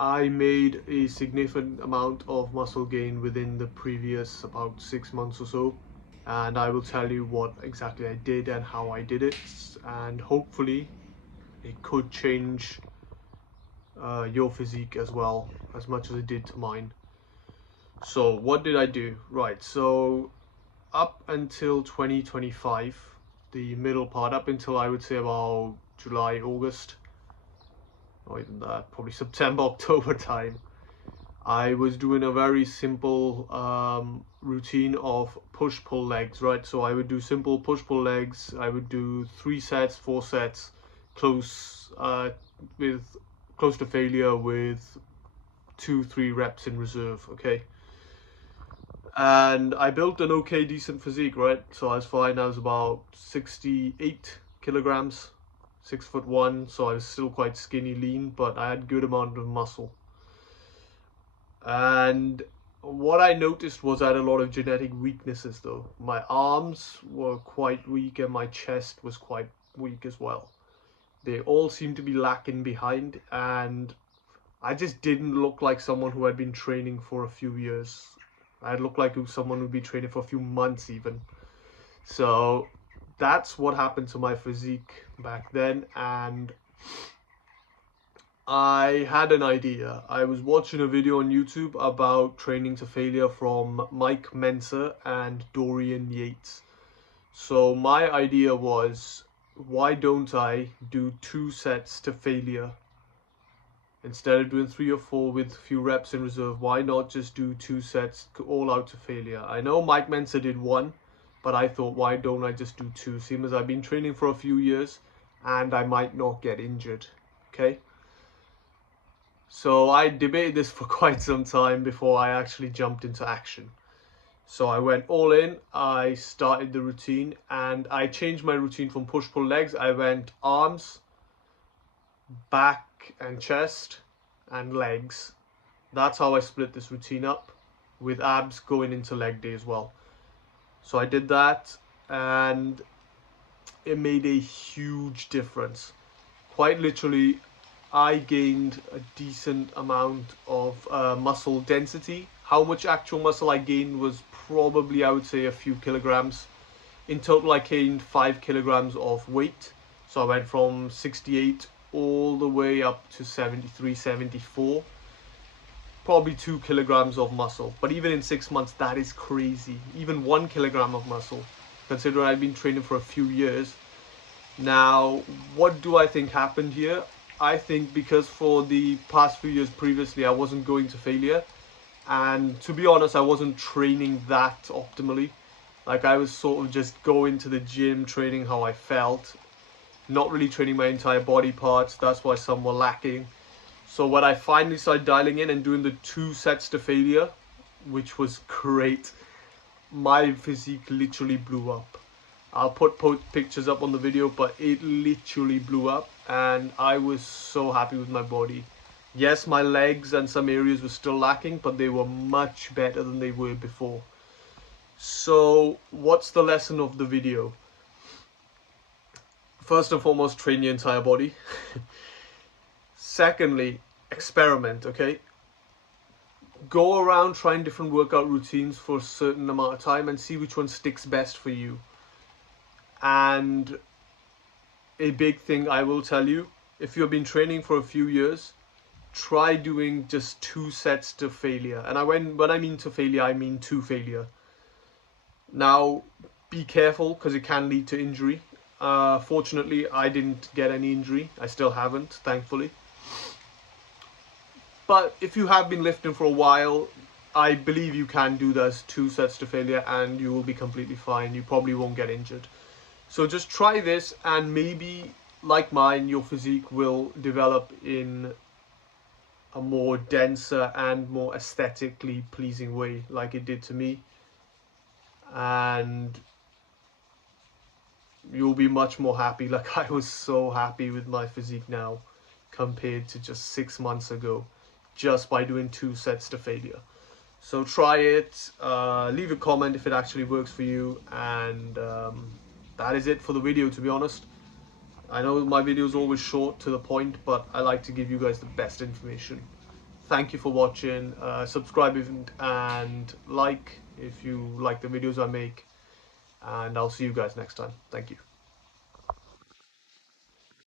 I made a significant amount of muscle gain within the previous about 6 months or so, and I will tell you what exactly I did and how I did it, and hopefully it could change your physique as well, as much as it did to mine. So what did I do? Right, so up until 2025, the middle part, up until I would say about July, August, or even that, probably September, October time, I was doing a very simple routine of push-pull legs, right? So I would do simple push-pull legs. I would do 3 sets, 4 sets, close with close to failure with 2-3 reps in reserve, okay? And I built an okay, decent physique, right? So I was fine. I was about 68 kilograms, 6'1", so I was still quite skinny, lean, but I had good amount of muscle. And what I noticed was I had a lot of genetic weaknesses though. My arms were quite weak and my chest was quite weak as well. They all seemed to be lacking behind, and I just didn't look like someone who had been training for a few years. I looked like someone who'd be training for a few months even. So that's what happened to my physique back then, and I had an idea. I was watching a video on YouTube about training to failure from Mike Mensa and Dorian Yates. So my idea was, why don't I do 2 sets to failure? Instead of doing 3 or 4 with a few reps in reserve, why not just do 2 sets all out to failure? I know Mike Mensa did 1, but I thought, why don't I just do 2? Seeing as I've been training for a few years and I might not get injured, okay? So I debated this for quite some time before I actually jumped into action. So I went all in, I started the routine, and I changed my routine from push-pull legs. I went arms, back and chest, and legs. That's how I split this routine up, with abs going into leg day as well. So I did that, and it made a huge difference. Quite literally, I gained a decent amount of muscle density. How much actual muscle I gained was probably, I would say, a few kilograms. In total, I gained 5 kilograms of weight. So I went from 68 all the way up to 73, 74. Probably 2 kilograms of muscle. But even in 6 months, that is crazy. Even 1 kilogram of muscle, considering I've been training for a few years. Now, what do I think happened here? I think because for the past few years previously, I wasn't going to failure. And to be honest, I wasn't training that optimally. Like, I was sort of just going to the gym, training how I felt. Not really training my entire body parts. That's why some were lacking. So when I finally started dialing in and doing the 2 sets to failure, which was great, my physique literally blew up. I'll put pictures up on the video, but it literally blew up and I was so happy with my body. Yes, my legs and some areas were still lacking, but they were much better than they were before. So what's the lesson of the video? First and foremost, train your entire body. Secondly, experiment, okay? Go around trying different workout routines for a certain amount of time and see which one sticks best for you. And a big thing I will tell you, if you've been training for a few years, try doing just 2 sets to failure. And when I mean to failure, I mean to failure. Now, be careful because it can lead to injury. Fortunately, I didn't get any injury. I still haven't, thankfully. But if you have been lifting for a while, I believe you can do those 2 sets to failure and you will be completely fine. You probably won't get injured. So just try this and maybe, like mine, your physique will develop in a more denser and more aesthetically pleasing way, like it did to me. And you'll be much more happy. Like, I was so happy with my physique now compared to just 6 months ago, just by doing 2 sets to failure. So try it, leave a comment if it actually works for you, and that is it for the video, to be honest. I know my videos are always short, to the point, but I like to give you guys the best information. thank you for watching. Subscribe and like if you like the videos I make, and I'll see you guys next time. Thank you.